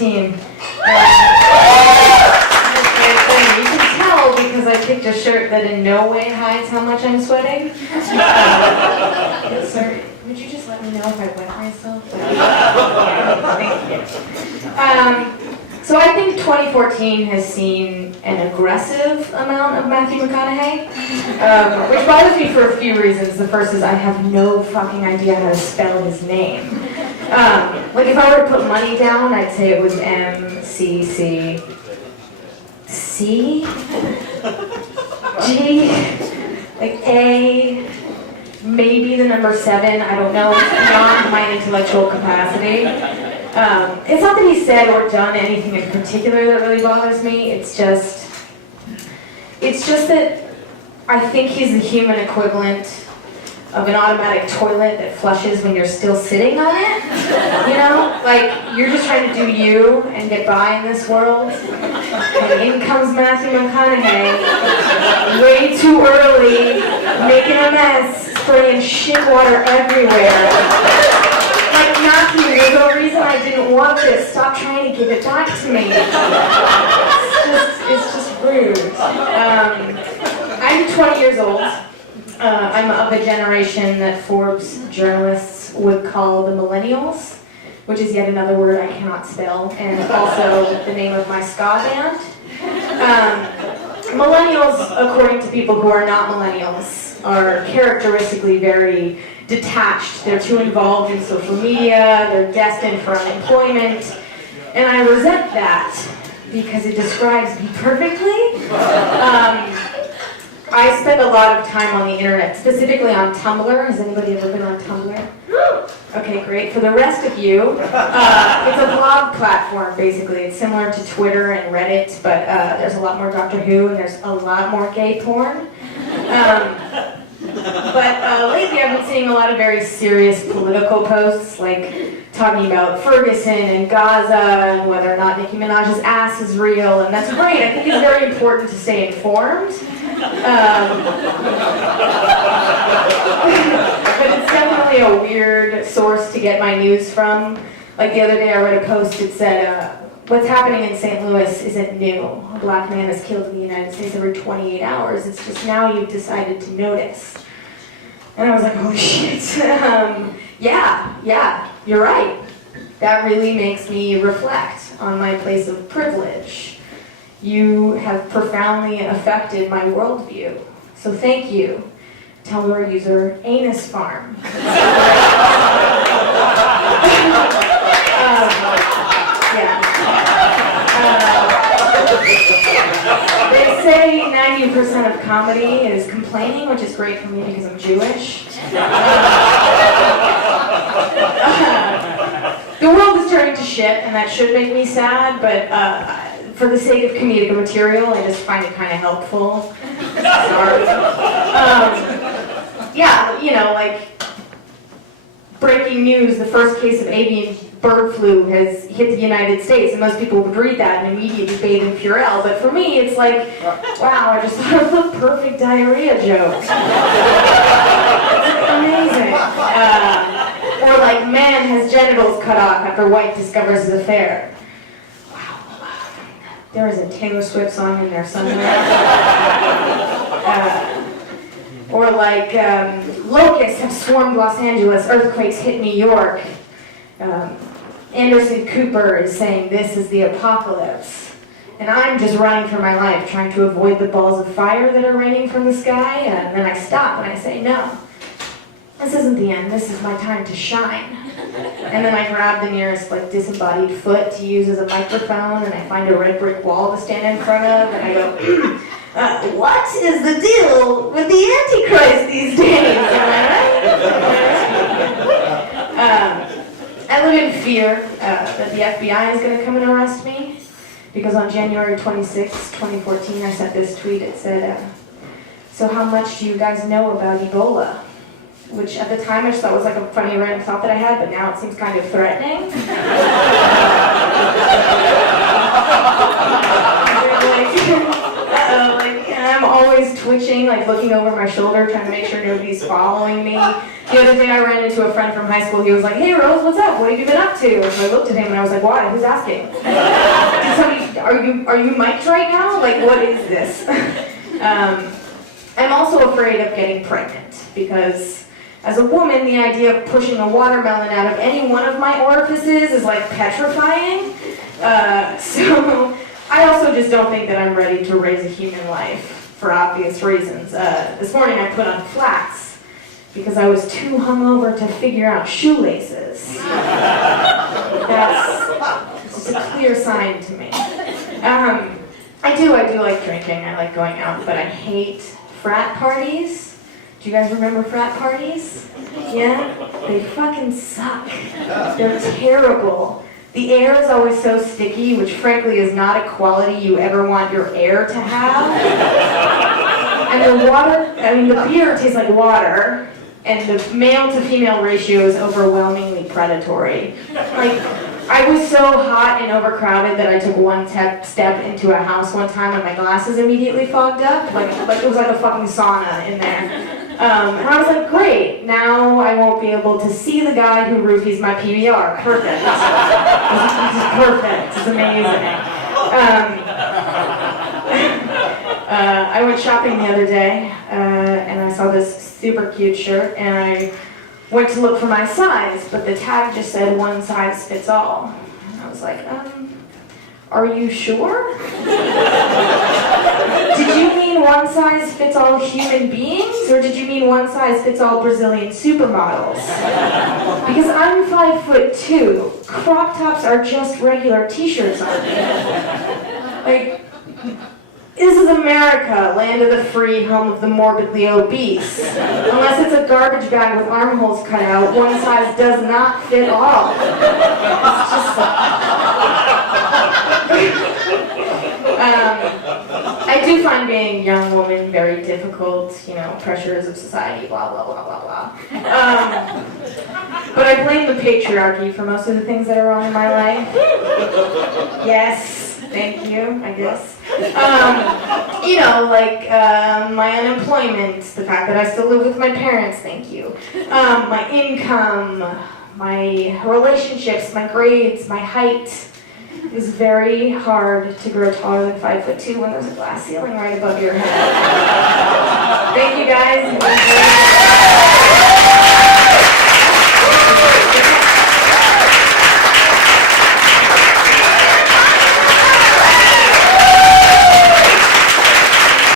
2014. You can tell because I picked a shirt that in no way hides how much I'm sweating. Sir, would you just let me know if I wet myself? Thank you. So I think 2014 has seen an aggressive amount of Matthew McConaughey, which bothers me for a few reasons. The first is I have no fucking idea how to spell his name. Like if I were to put money down, I'd say it was MCCC. G, like A, maybe the number 7, I don't know, it's beyond my intellectual capacity. It's not that he said or done anything in particular that really bothers me, it's just that I think he's the human equivalent of an automatic toilet that flushes when you're still sitting on it. You know? Like, you're just trying to do you and get by in this world. And in comes Matthew McConaughey, way too early, making a mess, spraying shit water everywhere. Like, Matthew, there's no reason I didn't want this. Stop trying to give it back to me. It's just rude. I'm 20 years old. I'm of a generation that Forbes journalists would call the Millennials, which is yet another word I cannot spell, and also the name of my ska band. Millennials, according to people who are not millennials, are characteristically very detached. They're too involved in social media, they're destined for unemployment, and I resent that because it describes me perfectly. I spend a lot of time on the internet, specifically on Tumblr. Has anybody ever been on Tumblr? Okay, great. For the rest of you, it's a blog platform, basically. It's similar to Twitter and Reddit, but there's a lot more Doctor Who and there's a lot more gay porn. But lately I've been seeing a lot of very serious political posts, like talking about Ferguson and Gaza and whether or not Nicki Minaj's ass is real, and that's great. I think it's very important to stay informed. But it's definitely a weird source to get my news from. Like the other day I read a post that said, what's happening in St. Louis isn't new. A black man is killed in the United States every 28 hours. It's just now you've decided to notice. And I was like, holy shit. Yeah, you're right. That really makes me reflect on my place of privilege. You have profoundly affected my worldview. So thank you, Tumblr user Anus Farm. They say 90% of comedy is complaining, which is great for me because I'm Jewish. The world is turning to shit, and that should make me sad, but for the sake of comedic material, I just find it kind of helpful. Sorry. Yeah, you know, like, breaking news, the first case of avian bird flu has hit the United States, and most people would read that and immediately bathe in Purell, but for me, it's like, wow, I just thought of the perfect diarrhea joke. Amazing. Or like, man has genitals cut off after wife discovers his affair. There is a Taylor Swift song in there somewhere. Or like, locusts have swarmed Los Angeles, earthquakes hit New York. Anderson Cooper is saying this is the apocalypse. And I'm just running for my life, trying to avoid the balls of fire that are raining from the sky. And then I stop and I say, no, this isn't the end, this is my time to shine. And then I grab the nearest like disembodied foot to use as a microphone, and I find a red brick wall to stand in front of, and I go, what is the deal with the Antichrist these days? I live in fear that the FBI is going to come and arrest me, because on January 26, 2014, I sent this tweet. It said, so how much do you guys know about Ebola? Which at the time I just thought was like a funny random thought that I had, but now it seems kind of threatening. I'm always twitching, like looking over my shoulder, trying to make sure nobody's following me. The other day I ran into a friend from high school. He was like, "Hey Rose, what's up? What have you been up to?" So I looked at him and I was like, "Why? Who's asking? Are you mic'd right now? Like, what is this?" I'm also afraid of getting pregnant because as a woman, the idea of pushing a watermelon out of any one of my orifices is like petrifying. So I also just don't think that I'm ready to raise a human life for obvious reasons. This morning I put on flats because I was too hungover to figure out shoelaces. That's just a clear sign to me. I do like drinking, I like going out, but I hate frat parties. Do you guys remember frat parties? Yeah? They fucking suck. They're terrible. The air is always so sticky, which frankly is not a quality you ever want your air to have. And the beer tastes like water, and the male to female ratio is overwhelmingly predatory. Like, I was so hot and overcrowded that I took one step into a house one time and my glasses immediately fogged up. Like it was like a fucking sauna in there. And I was like, great, now I won't be able to see the guy who roofies my PBR. Perfect. This is perfect. It's amazing. I went shopping the other day, and I saw this super cute shirt, and I went to look for my size, but the tag just said one size fits all. And I was like, are you sure? Did you mean one size fits all human beings, or did you mean one size fits all Brazilian supermodels? Because I'm 5'2". Crop tops are just regular t-shirts on me. Like, this is America, land of the free, home of the morbidly obese. Unless it's a garbage bag with armholes cut out, one size does not fit all. It's just I do find being a young woman very difficult, pressures of society, blah, blah, blah, blah, blah. But I blame the patriarchy for most of the things that are wrong in my life. Yes, thank you, I guess. My unemployment, the fact that I still live with my parents, thank you. My income, my relationships, my grades, my height. It was very hard to grow taller than 5'2" when there's a glass ceiling right above your head. Thank you guys.